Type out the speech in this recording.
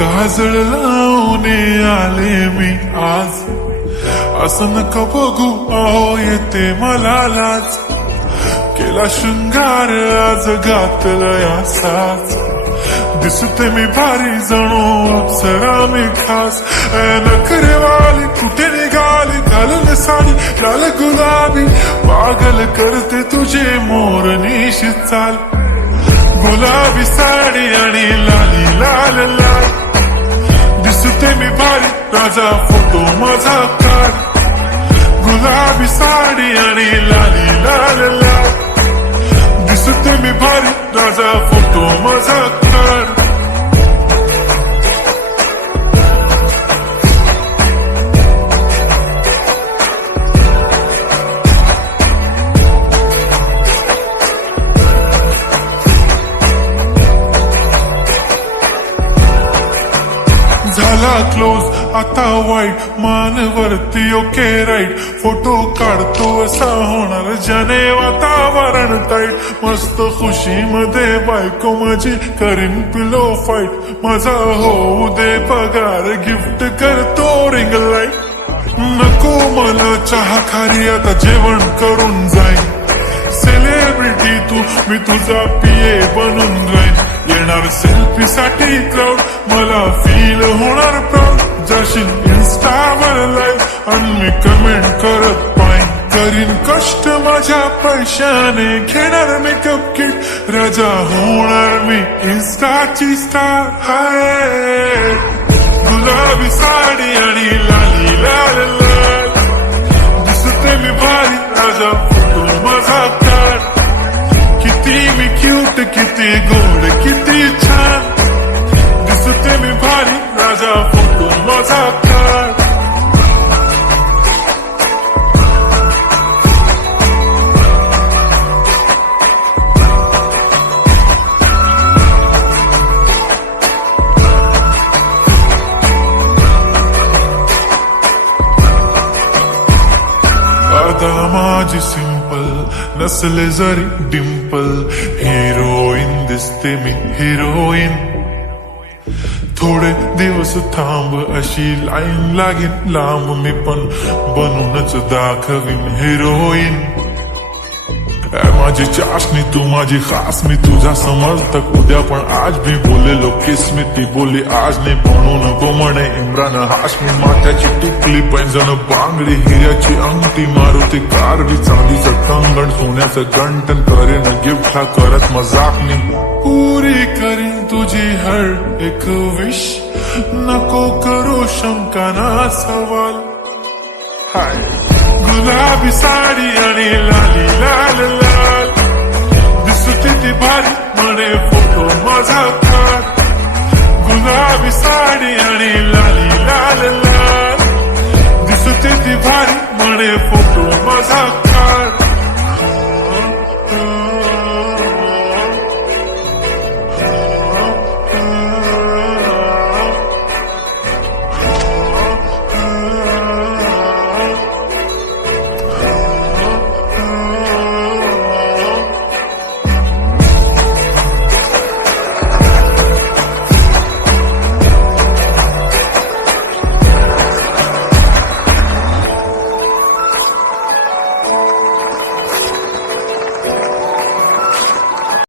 काजळ लावून आले मी आज, असं नका बघू अहो येते मला लाज. केला शृंगार आज घातला साज, दिसते मी भारी जणू अप्सरा मी खास. नखरेवाली कुठे निघाली घालून साडी लाल गुलाबी, पागल करते तुझे मोरनीशी चाल. गुलाबी साडी आणि लाली लाल लाल, दिसते मी भारी राजा फोटो माझा काढ. गुलाबी साडी आणि लाली लाल लाल, दिसते मी भारी राजा फोटो माझा काढ. झाला क्लोज आता वाईट, मान वरती ओके राईट. फोटो काढतो असा होणार ज्याने वातावरण टाईट. मस्त खुशी मध्ये बायको माझी करीन पिलो फाईट. माझा होऊ दे पगार गिफ्ट करतो रिंग लाईट. नको मला चहा खारी आता जेवण करून जाईन. सेलिब्रिटी तू मी तुझा पिये बनून राहीन. येणार सेल्फी साठी क्राऊड मला फील होणार प्राऊड. जाशील इन्स्टावर लाईव्ह आणि मी कमेंट करत पाईन. करीन कष्ट माझ्या पैशाने घेणार मेकअप किट. राजा होणार मी इन्स्टाची स्टार. हाय गुलाबी साडी आणि लाली लाल लाल, दिसते मी भारी राजा फोटो माझा काढ. किती मी क्यूट किती गोड किती छान, दिसते मी भारी राजा फोटो माझा काढ. आता माझी सिंपल नसले जरी डिंपल, हिरोईन दिसते मी हिरोईन. थोडे दिवस थांब अशी लाईन लागेल लांब, मी पण बनूनच दाखवीन हिरोईन. माझी चाशनी तू माझी खास, मी तुझा समर्थक उद्या पण आज भी बोलेलो किस मी. ती बोली आज नाही म्हणून नको म्हणे इम्रान हाशमी. माथ्याची टिकली पैंजण बांगडी हिऱ्याची अंगठी, मारुती कार बी चांदीचं कंगण सोन्याचं गंटन. करेन गिफ्ट हा करत मजाक मी. पुरी करीन तुझी हर एक विश, नको करू शंका ना सवाल. हाय गुलाबी साडी आणि लाली लाल लाल, दिसते ती भारी म्हणे फोटो माझा काढ. गुलाबी साडी आणि लाली लाल लाल, दिसते ती भारी म्हणे फोटो माझा काढ.